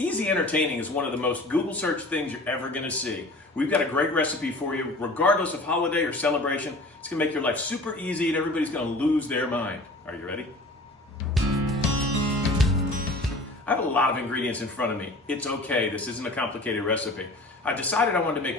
Easy entertaining is one of the most Google search things you're ever going to see. We've got a great recipe for you, regardless of holiday or celebration. It's going to make your life super easy and everybody's going to lose their mind. Are you ready? I have a lot of ingredients in front of me. It's okay, this isn't a complicated recipe. I decided I wanted to make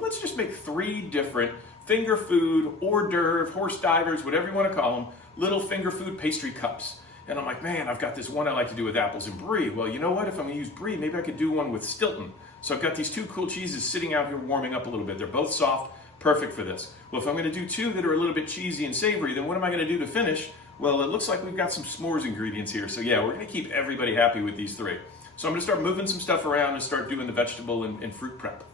let's just make 3 different finger food, hors d'oeuvre, horse divers, whatever you want to call them, little finger food pastry cups. And I'm like, man, I've got this one I like to do with apples and brie. Well, you know what? If I'm gonna use brie, maybe I could do one with Stilton. So I've got these 2 cool cheeses sitting out here warming up a little bit. They're both soft, perfect for this. Well, if I'm gonna do 2 that are a little bit cheesy and savory, then what am I gonna do to finish? Well, it looks like we've got some s'mores ingredients here. So yeah, we're gonna keep everybody happy with these 3. So I'm gonna start moving some stuff around and start doing the vegetable and fruit prep.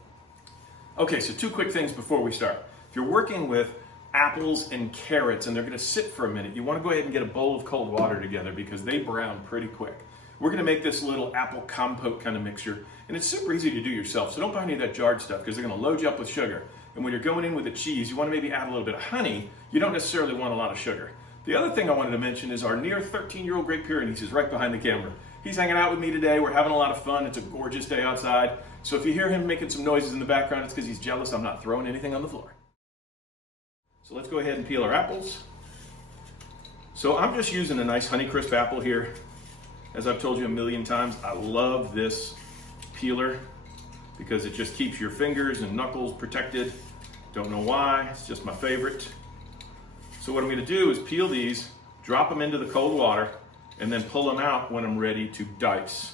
Okay, so 2 quick things before we start. If you're working with apples and carrots and they're gonna sit for a minute, you wanna go ahead and get a bowl of cold water together because they brown pretty quick. We're gonna make this little apple compote kind of mixture, and it's super easy to do yourself, so don't buy any of that jarred stuff because they're gonna load you up with sugar. And when you're going in with the cheese, you wanna maybe add a little bit of honey. You don't necessarily want a lot of sugar. The other thing I wanted to mention is our near 13-year-old Great Pyrenees is right behind the camera. He's hanging out with me today. We're having a lot of fun. It's a gorgeous day outside. So if you hear him making some noises in the background, it's because he's jealous I'm not throwing anything on the floor. So let's go ahead and peel our apples. So I'm just using a nice Honeycrisp apple here. As I've told you a million times, I love this peeler because it just keeps your fingers and knuckles protected. Don't know why, it's just my favorite. So what I'm gonna do is peel these, drop them into the cold water, and then pull them out when I'm ready to dice.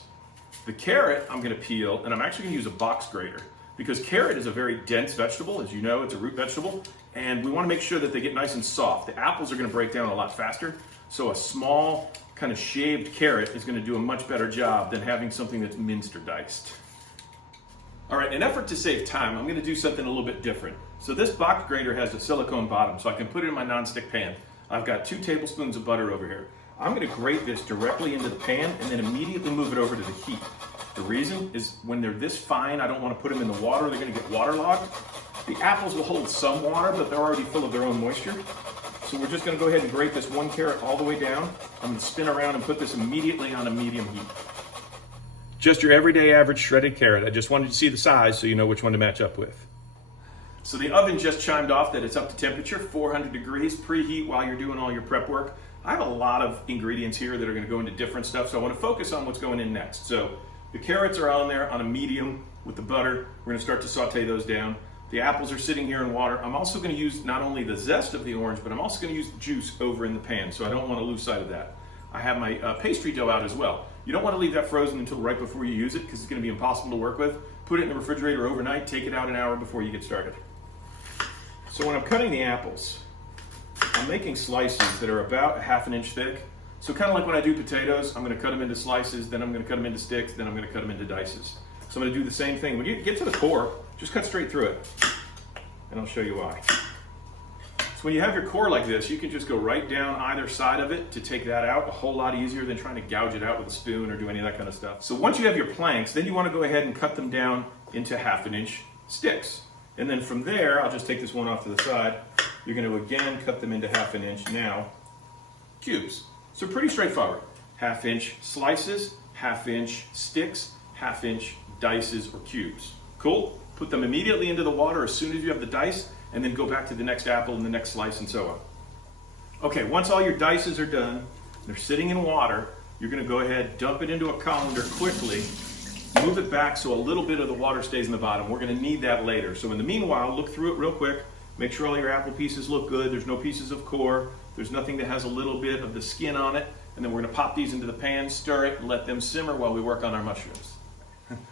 The carrot I'm gonna peel, and I'm actually gonna use a box grater because carrot is a very dense vegetable. As you know, it's a root vegetable, and we wanna make sure that they get nice and soft. The apples are gonna break down a lot faster, so a small kind of shaved carrot is gonna do a much better job than having something that's minced or diced. All right, in an effort to save time, I'm gonna do something a little bit different. So this box grater has a silicone bottom, so I can put it in my nonstick pan. I've got 2 tablespoons of butter over here. I'm gonna grate this directly into the pan and then immediately move it over to the heat. The reason is when they're this fine, I don't wanna put them in the water, they're gonna get waterlogged. The apples will hold some water, but they're already full of their own moisture. So we're just gonna go ahead and grate this 1 carrot all the way down. I'm gonna spin around and put this immediately on a medium heat. Just your everyday average shredded carrot. I just wanted to see the size so you know which one to match up with. So the oven just chimed off that it's up to temperature, 400 degrees, preheat while you're doing all your prep work. I have a lot of ingredients here that are gonna go into different stuff, so I wanna focus on what's going in next. So the carrots are on there on a medium with the butter. We're gonna start to saute those down. The apples are sitting here in water. I'm also gonna use not only the zest of the orange, but I'm also gonna use the juice over in the pan, so I don't wanna lose sight of that. I have my pastry dough out as well. You don't wanna leave that frozen until right before you use it because it's gonna be impossible to work with. Put it in the refrigerator overnight, take it out an hour before you get started. So when I'm cutting the apples, I'm making slices that are about a ½ inch thick. So kind of like when I do potatoes, I'm gonna cut them into slices, then I'm gonna cut them into sticks, then I'm gonna cut them into dices. So I'm gonna do the same thing. When you get to the core, just cut straight through it. And I'll show you why. So when you have your core like this, you can just go right down either side of it to take that out, a whole lot easier than trying to gouge it out with a spoon or do any of that kind of stuff. So once you have your planks, then you wanna go ahead and cut them down into ½ inch sticks. And then from there, I'll just take this one off to the side. You're gonna again cut them into ½ inch now cubes. So pretty straightforward. ½ inch slices, ½ inch sticks, ½ inch dices or cubes. Cool? Put them immediately into the water as soon as you have the dice, and then go back to the next apple and the next slice and so on. Okay, once all your dices are done, they're sitting in water, you're gonna go ahead, dump it into a colander quickly, move it back so a little bit of the water stays in the bottom. We're gonna need that later. So in the meanwhile, look through it real quick, make sure all your apple pieces look good, there's no pieces of core, there's nothing that has a little bit of the skin on it, and then we're gonna pop these into the pan, stir it, and let them simmer while we work on our mushrooms.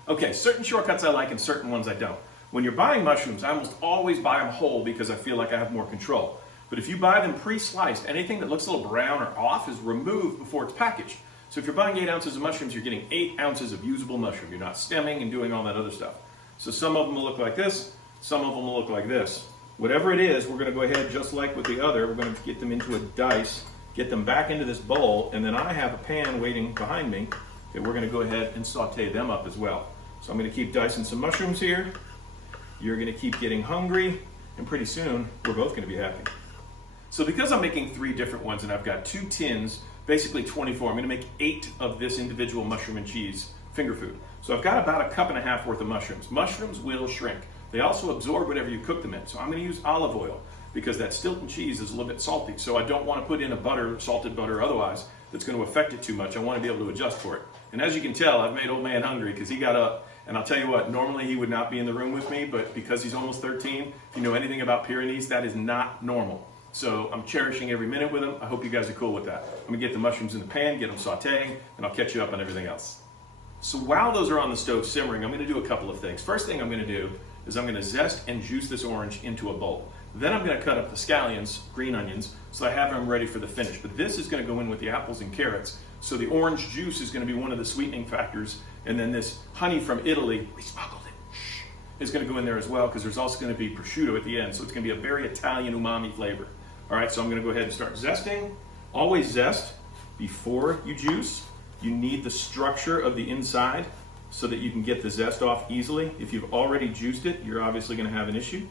Okay, certain shortcuts I like and certain ones I don't. When you're buying mushrooms, I almost always buy them whole because I feel like I have more control. But if you buy them pre-sliced, anything that looks a little brown or off is removed before it's packaged. So if you're buying 8 ounces of mushrooms, you're getting 8 ounces of usable mushroom. You're not stemming and doing all that other stuff. So some of them will look like this, some of them will look like this. Whatever it is, we're gonna go ahead, just like with the other, we're gonna get them into a dice, get them back into this bowl, and then I have a pan waiting behind me that we're gonna go ahead and saute them up as well. So I'm gonna keep dicing some mushrooms here. You're gonna keep getting hungry, and pretty soon, we're both gonna be happy. So because I'm making 3 different ones and I've got 2 tins, basically 24, I'm gonna make 8 of this individual mushroom and cheese finger food. So I've got about 1.5 cups worth of mushrooms. Mushrooms will shrink. They also absorb whatever you cook them in. So I'm going to use olive oil because that Stilton cheese is a little bit salty. So I don't want to put in a butter, salted butter otherwise, that's going to affect it too much. I want to be able to adjust for it. And as you can tell, I've made old man hungry because he got up. And I'll tell you what, normally he would not be in the room with me, but because he's almost 13, if you know anything about Pyrenees, that is not normal. So I'm cherishing every minute with him. I hope you guys are cool with that. I'm gonna get the mushrooms in the pan, get them sauteing, and I'll catch you up on everything else. So while those are on the stove simmering, I'm gonna do a couple of things. First thing I'm gonna do is I'm gonna zest and juice this orange into a bowl. Then I'm gonna cut up the scallions, green onions, so I have them ready for the finish. But this is gonna go in with the apples and carrots. So the orange juice is gonna be one of the sweetening factors. And then this honey from Italy, we smuggled it, is gonna go in there as well because there's also gonna be prosciutto at the end. So it's gonna be a very Italian umami flavor. All right, so I'm gonna go ahead and start zesting. Always zest before you juice. You need the structure of the inside so that you can get the zest off easily. If you've already juiced it, you're obviously gonna have an issue.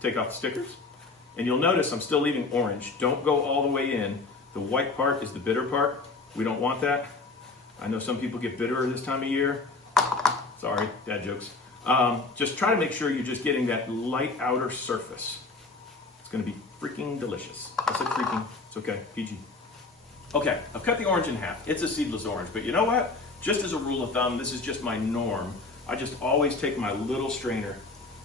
Take off the stickers. And you'll notice I'm still leaving orange. Don't go all the way in. The white part is the bitter part. We don't want that. I know some people get bitter this time of year. Sorry, dad jokes. Just try to make sure you're just getting that light outer surface. It's gonna be freaking delicious. I said freaking, it's okay, PG. Okay, I've cut the orange in half. It's a seedless orange, but you know what? Just as a rule of thumb, this is just my norm. I just always take my little strainer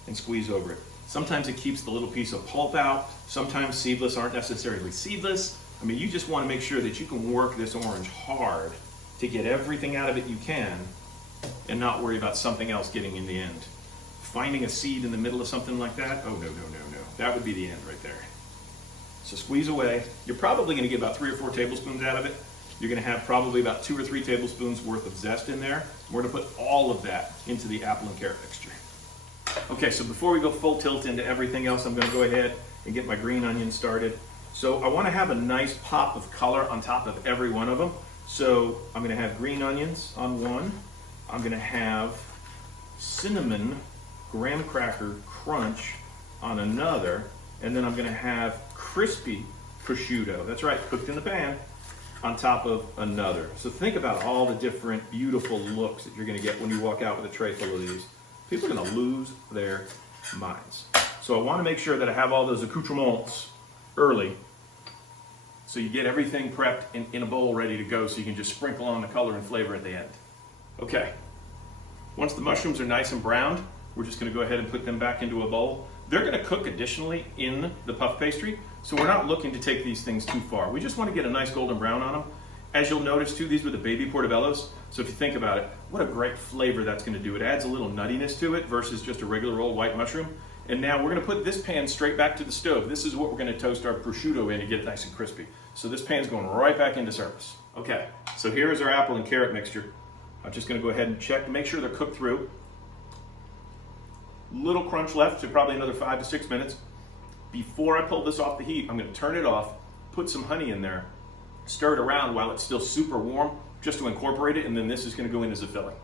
and squeeze over it. Sometimes it keeps the little piece of pulp out. Sometimes seedless aren't necessarily seedless. I mean, you just wanna make sure that you can work this orange hard to get everything out of it you can and not worry about something else getting in the end. Finding a seed in the middle of something like that, oh no. That would be the end right there. So squeeze away. You're probably gonna get about 3 or 4 tablespoons out of it. You're gonna have probably about 2 or 3 tablespoons worth of zest in there. We're gonna put all of that into the apple and carrot mixture. Okay, so before we go full tilt into everything else, I'm gonna go ahead and get my green onions started. So I wanna have a nice pop of color on top of every one of them. So I'm gonna have green onions on one. I'm gonna have cinnamon graham cracker crunch on another. And then I'm gonna have crispy prosciutto, that's right, cooked in the pan, on top of another. So think about all the different beautiful looks that you're gonna get when you walk out with a tray full of these. People are gonna lose their minds. So I wanna make sure that I have all those accoutrements early so you get everything prepped in a bowl ready to go so you can just sprinkle on the color and flavor at the end. Okay, once the mushrooms are nice and browned, we're just gonna go ahead and put them back into a bowl. They're gonna cook additionally in the puff pastry, so we're not looking to take these things too far. We just wanna get a nice golden brown on them. As you'll notice too, these were the baby portobellos, so if you think about it, what a great flavor that's gonna do. It adds a little nuttiness to it versus just a regular old white mushroom. And now we're gonna put this pan straight back to the stove. This is what we're gonna toast our prosciutto in to get it nice and crispy. So this pan's going right back into service. Okay, so here is our apple and carrot mixture. I'm just gonna go ahead and check, make sure they're cooked through. Little crunch left, so probably another 5 to 6 minutes. Before I pull this off the heat, I'm gonna turn it off, put some honey in there, stir it around while it's still super warm, just to incorporate it, and then this is gonna go in as a filling.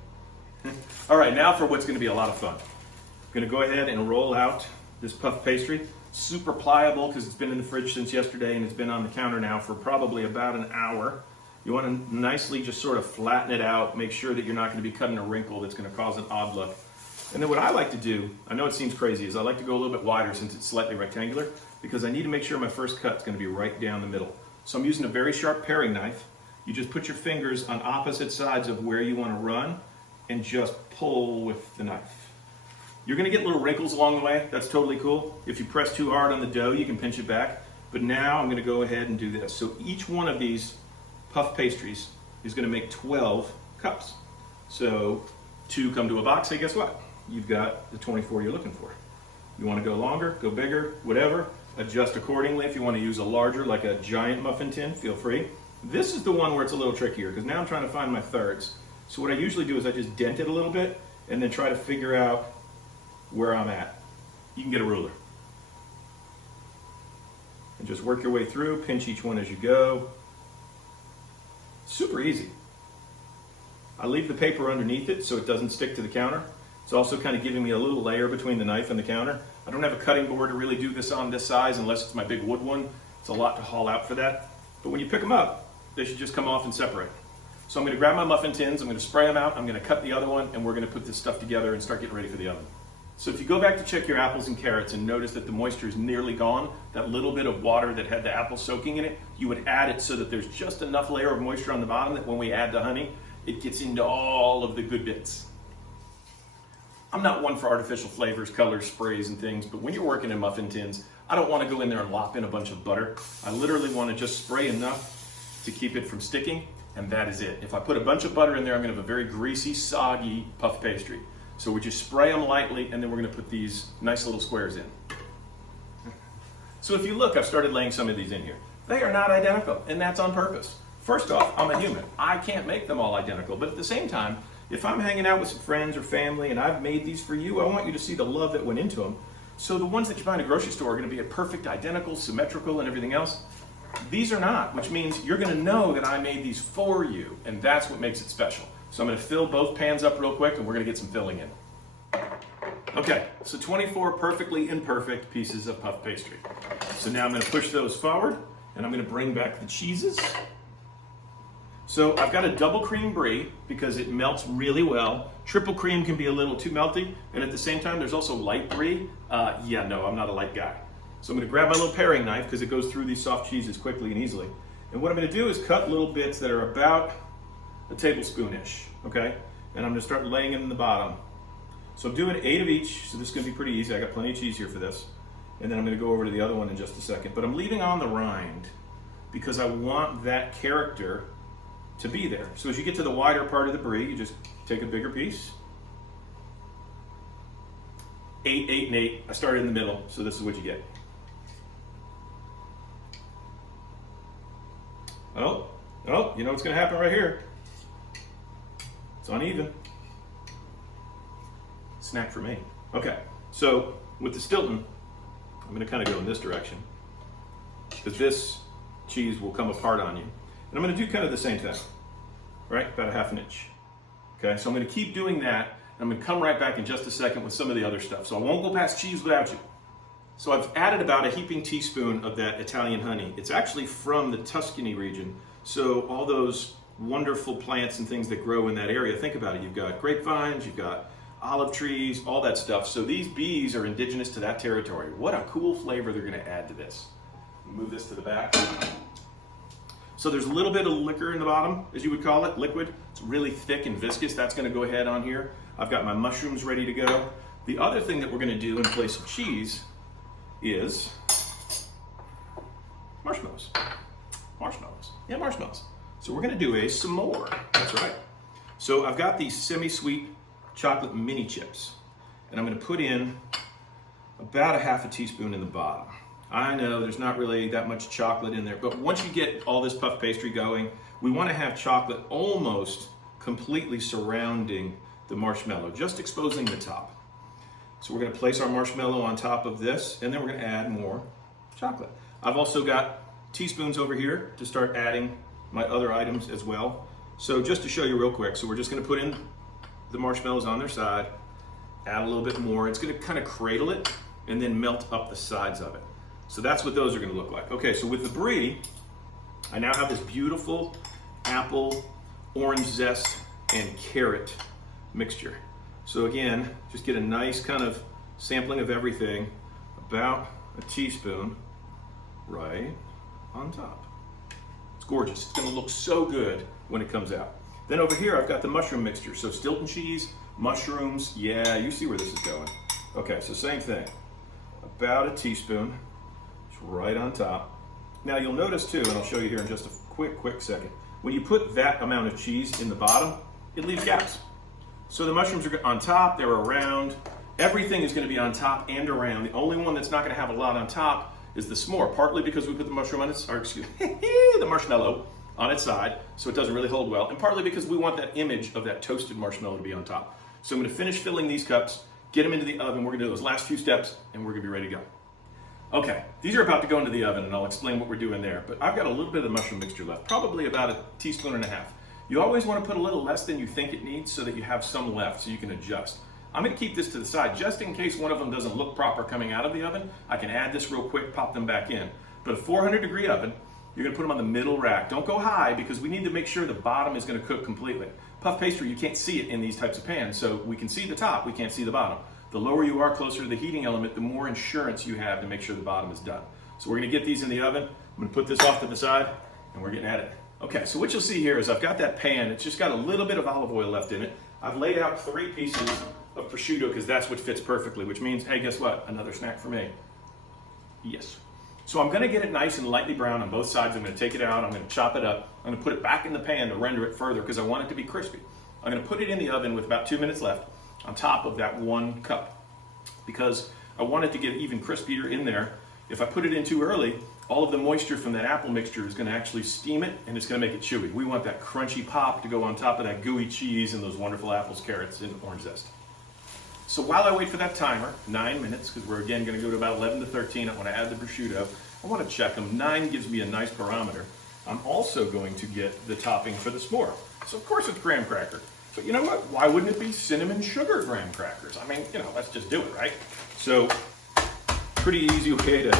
All right, now for what's gonna be a lot of fun. I'm gonna go ahead and roll out this puff pastry. Super pliable because it's been in the fridge since yesterday and it's been on the counter now for probably about an hour. You wanna nicely just sort of flatten it out, make sure that you're not gonna be cutting a wrinkle that's gonna cause an odd look. And then what I like to do, I know it seems crazy, is I like to go a little bit wider since it's slightly rectangular because I need to make sure my first cut's gonna be right down the middle. So I'm using a very sharp paring knife. You just put your fingers on opposite sides of where you wanna run and just pull with the knife. You're gonna get little wrinkles along the way, that's totally cool. If you press too hard on the dough, you can pinch it back. But now I'm gonna go ahead and do this. So each one of these puff pastries is gonna make 12 cups. So 2 come to a box, hey, guess what? You've got the 24 you're looking for. You wanna go longer, go bigger, whatever. Adjust accordingly. If you wanna use a larger, like a giant muffin tin, feel free. This is the one where it's a little trickier because now I'm trying to find my thirds. So what I usually do is I just dent it a little bit and then try to figure out where I'm at. You can get a ruler. And just work your way through, pinch each one as you go. Super easy. I leave the paper underneath it so it doesn't stick to the counter. It's also kind of giving me a little layer between the knife and the counter. I don't have a cutting board to really do this on this size unless it's my big wood one. It's a lot to haul out for that. But when you pick them up, they should just come off and separate. So I'm gonna grab my muffin tins, I'm gonna spray them out, I'm gonna cut the other one, and we're gonna put this stuff together and start getting ready for the oven. So if you go back to check your apples and carrots and notice that the moisture is nearly gone, that little bit of water that had the apple soaking in it, you would add it so that there's just enough layer of moisture on the bottom that when we add the honey, it gets into all of the good bits. I'm not one for artificial flavors, colors, sprays, and things, but when you're working in muffin tins, I don't want to go in there and lop in a bunch of butter. I literally want to just spray enough to keep it from sticking, and that is it. If I put a bunch of butter in there, I'm going to have a very greasy, soggy puff pastry. So we just spray them lightly, and then we're going to put these nice little squares in. So if you look, I've started laying some of these in here. They are not identical, and that's on purpose. First off, I'm a human. I can't make them all identical, but at the same time, if I'm hanging out with some friends or family and I've made these for you, I want you to see the love that went into them. So the ones that you buy in a grocery store are going to be a perfect, identical, symmetrical, and everything else. These are not, which means you're going to know that I made these for you, and that's what makes it special. So I'm going to fill both pans up real quick, and we're going to get some filling in. Okay, so 24 perfectly imperfect pieces of puff pastry. So now I'm going to push those forward, and I'm going to bring back the cheeses. So I've got a double cream brie because it melts really well. Triple cream can be a little too melty, and at the same time, there's also light brie. Yeah, no, I'm not a light guy. So I'm going to grab my little paring knife because it goes through these soft cheeses quickly and easily. And what I'm going to do is cut little bits that are about a tablespoon-ish, okay? And I'm going to start laying them in the bottom. So I'm doing 8 of each, so this is going to be pretty easy. I got plenty of cheese here for this. And then I'm going to go over to the other one in just a second. But I'm leaving on the rind because I want that character to be there. So as you get to the wider part of the brie, you just take a bigger piece. 8, 8, and 8. I started in the middle, so this is what you get. Oh, you know what's going to happen right here. It's uneven. Snack for me. Okay, so with the Stilton, I'm going to kind of go in this direction because this cheese will come apart on you. And I'm going to do kind of the same thing, right? About 1/2 inch. Okay, so I'm going to keep doing that. And I'm going to come right back in just a second with some of the other stuff. So I won't go past cheese without you. So I've added about a heaping teaspoon of that Italian honey. It's actually from the Tuscany region. So all those wonderful plants and things that grow in that area, think about it. You've got grapevines, you've got olive trees, all that stuff. So these bees are indigenous to that territory. What a cool flavor they're going to add to this. Move this to the back. So there's a little bit of liquor in the bottom, as you would call it, liquid. It's really thick and viscous. That's going to go ahead on here. I've got my mushrooms ready to go. The other thing that we're going to do in place of cheese is marshmallows. Marshmallows. Yeah, marshmallows. So we're going to do a s'more. That's right. So I've got these semi-sweet chocolate mini chips, and I'm going to put in about 1/2 teaspoon in the bottom. I know there's not really that much chocolate in there, but once you get all this puff pastry going, we want to have chocolate almost completely surrounding the marshmallow, just exposing the top. So we're going to place our marshmallow on top of this, and then we're going to add more chocolate. I've also got teaspoons over here to start adding my other items as well. So just to show you real quick, so we're just going to put in the marshmallows on their side, add a little bit more. It's going to kind of cradle it and then melt up the sides of it. So that's what those are going to look like. Okay, so with the brie, I now have this beautiful apple, orange zest, and carrot mixture. So again, just get a nice kind of sampling of everything, about a teaspoon right on top. It's gorgeous. It's going to look so good when it comes out. Then over here, I've got the mushroom mixture. So Stilton cheese, mushrooms, yeah, you see where this is going. Okay, so same thing, about a teaspoon, just right on top. Now you'll notice too, and I'll show you here in just a quick second, when you put that amount of cheese in the bottom, it leaves gaps. So the mushrooms are on top, they're around, everything is going to be on top and around. The only one that's not going to have a lot on top is the s'more, partly because we put the mushroom on its, or excuse me, the marshmallow on its side, so it doesn't really hold well, and partly because we want that image of that toasted marshmallow to be on top. So I'm going to finish filling these cups, get them into the oven. We're going to do those last few steps, and we're going to be ready to go. Okay, these are about to go into the oven, and I'll explain what we're doing there, but I've got a little bit of the mushroom mixture left, probably about 1.5 teaspoons. You always want to put a little less than you think it needs so that you have some left so you can adjust. I'm going to keep this to the side just in case one of them doesn't look proper coming out of the oven. I can add this real quick, pop them back in. But a 400-degree oven, You're gonna put them on the middle rack. Don't go high because we need to make sure the bottom is gonna cook completely. Puff pastry, you can't see it in these types of pans, so we can see the top, we can't see the bottom. The lower you are closer to the heating element, the more insurance you have to make sure the bottom is done. So we're gonna get these in the oven. I'm gonna put this off to the side and we're getting at it. Okay, so what you'll see here is I've got that pan, it's just got a little bit of olive oil left in it. I've laid out 3 pieces of prosciutto because that's what fits perfectly, which means, hey, guess what? Another snack for me. Yes. So I'm gonna get it nice and lightly brown on both sides. I'm gonna take it out, I'm gonna chop it up. I'm gonna put it back in the pan to render it further because I want it to be crispy. I'm gonna put it in the oven with about 2 minutes left on top of that 1 cup because I want it to get even crispier in there. If I put it in too early, all of the moisture from that apple mixture is gonna actually steam it and it's gonna make it chewy. We want that crunchy pop to go on top of that gooey cheese and those wonderful apples, carrots, and orange zest. So while I wait for that timer, 9 minutes, because we're again gonna go to about 11 to 13, I wanna add the prosciutto. I wanna check them. 9 gives me a nice barometer. I'm also going to get the topping for the s'more. So of course it's graham cracker. But you know what? Why wouldn't it be cinnamon sugar graham crackers? I mean, let's just do it, right? So pretty easy way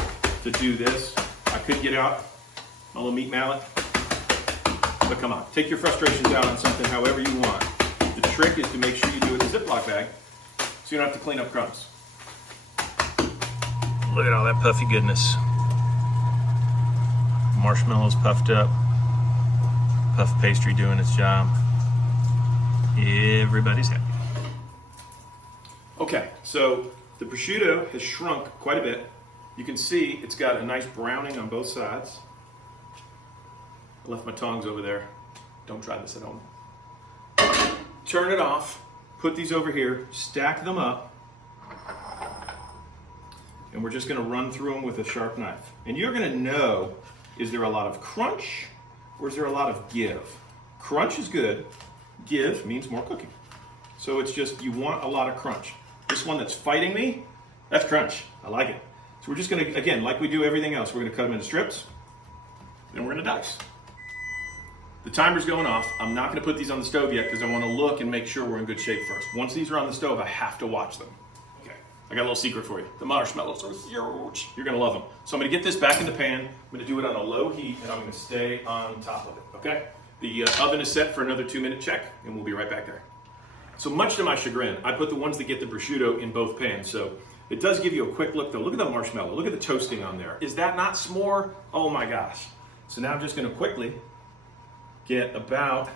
to do this. I could get out my little meat mallet, but come on, take your frustrations out on something however you want. The trick is to make sure you do it in a Ziploc bag so you don't have to clean up crumbs. Look at all that puffy goodness. Marshmallows puffed up. Puff pastry doing its job. Everybody's happy. Okay, so the prosciutto has shrunk quite a bit. You can see it's got a nice browning on both sides. I left my tongs over there. Don't try this at home. Turn it off, put these over here, stack them up, and we're just gonna run through them with a sharp knife. And you're gonna know, is there a lot of crunch or is there a lot of give? Crunch is good, give means more cooking. So it's just, you want a lot of crunch. This one that's fighting me, that's crunch, I like it. So we're just gonna, again, like we do everything else, we're gonna cut them into strips, then we're gonna dice. The timer's going off. I'm not gonna put these on the stove yet because I wanna look and make sure we're in good shape first. Once these are on the stove, I have to watch them. Okay, I got a little secret for you. The marshmallows are huge. You're gonna love them. So I'm gonna get this back in the pan. I'm gonna do it on a low heat and I'm gonna stay on top of it, okay? The oven is set for another 2-minute check and we'll be right back there. So much to my chagrin, I put the ones that get the prosciutto in both pans. So it does give you a quick look though. Look at the marshmallow, look at the toasting on there. Is that not s'more? Oh my gosh. So now I'm just gonna quickly get about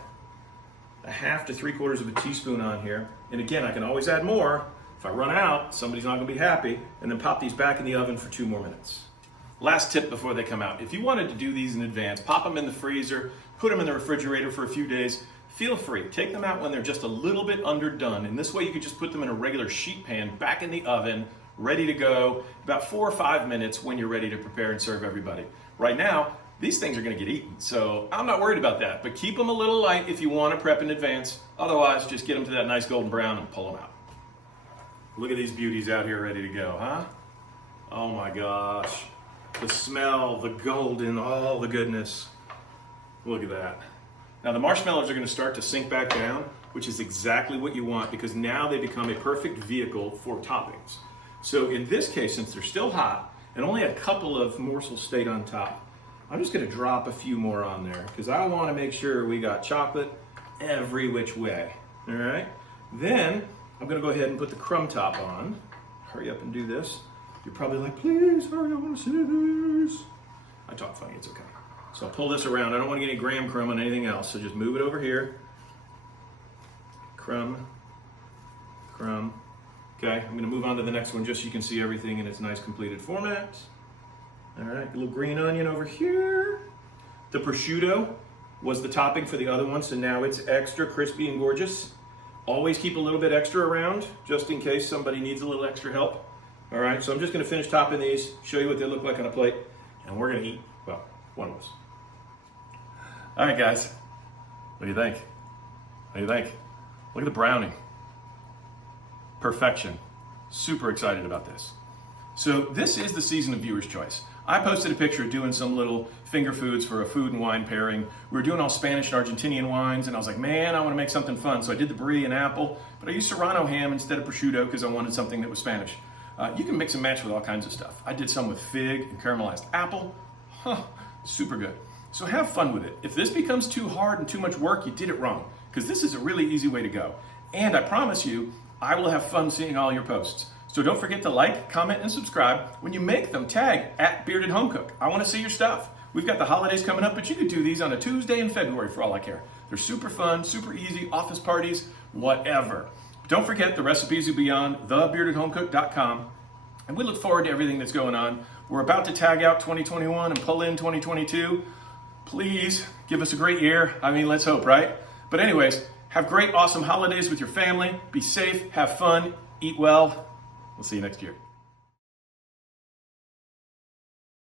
a half to 3/4 of a teaspoon on here. And again, I can always add more. If I run out, somebody's not gonna be happy. And then pop these back in the oven for 2 more minutes. Last tip before they come out. If you wanted to do these in advance, pop them in the freezer, put them in the refrigerator for a few days, feel free. Take them out when they're just a little bit underdone. And this way you could just put them in a regular sheet pan back in the oven, ready to go, about 4 or 5 minutes when you're ready to prepare and serve everybody. Right now, these things are gonna get eaten, so I'm not worried about that. But keep them a little light if you wanna prep in advance. Otherwise, just get them to that nice golden brown and pull them out. Look at these beauties out here ready to go, huh? Oh my gosh. The smell, the golden, all the goodness. Look at that. Now the marshmallows are gonna start to sink back down, which is exactly what you want because now they become a perfect vehicle for toppings. So in this case, since they're still hot and only a couple of morsels stayed on top, I'm just gonna drop a few more on there because I wanna make sure we got chocolate every which way, all right? Then I'm gonna go ahead and put the crumb top on. Hurry up and do this. You're probably like, please hurry, I wanna see this. I talk funny, it's okay. So I'll pull this around. I don't wanna get any graham crumb on anything else, so just move it over here. Crumb, crumb. Okay, I'm gonna move on to the next one just so you can see everything in its nice completed format. All right, a little green onion over here. The prosciutto was the topping for the other one, so now it's extra crispy and gorgeous. Always keep a little bit extra around, just in case somebody needs a little extra help. All right, so I'm just gonna finish topping these, show you what they look like on a plate, and we're gonna eat, well, one of us. All right, guys, what do you think? What do you think? Look at the browning. Perfection. Super excited about this. So this is the season of viewer's choice. I posted a picture of doing some little finger foods for a food and wine pairing. We were doing all Spanish and Argentinian wines, and I was like, man, I want to make something fun. So I did the brie and apple, but I used Serrano ham instead of prosciutto because I wanted something that was Spanish. You can mix and match with all kinds of stuff. I did some with fig and caramelized apple. Huh, super good. So have fun with it. If this becomes too hard and too much work, you did it wrong, because this is a really easy way to go. And I promise you, I will have fun seeing all your posts. So don't forget to like, comment, and subscribe. When you make them, tag @BeardedHomeCook. I want to see your stuff. We've got the holidays coming up, but you could do these on a Tuesday in February for all I care. They're super fun, super easy, office parties, whatever. Don't forget the recipes will be on thebeardedhomecook.com. And we look forward to everything that's going on. We're about to tag out 2021 and pull in 2022. Please give us a great year. I mean, let's hope, right? But anyways, have great, awesome holidays with your family. Be safe, have fun, eat well. We'll see you next year.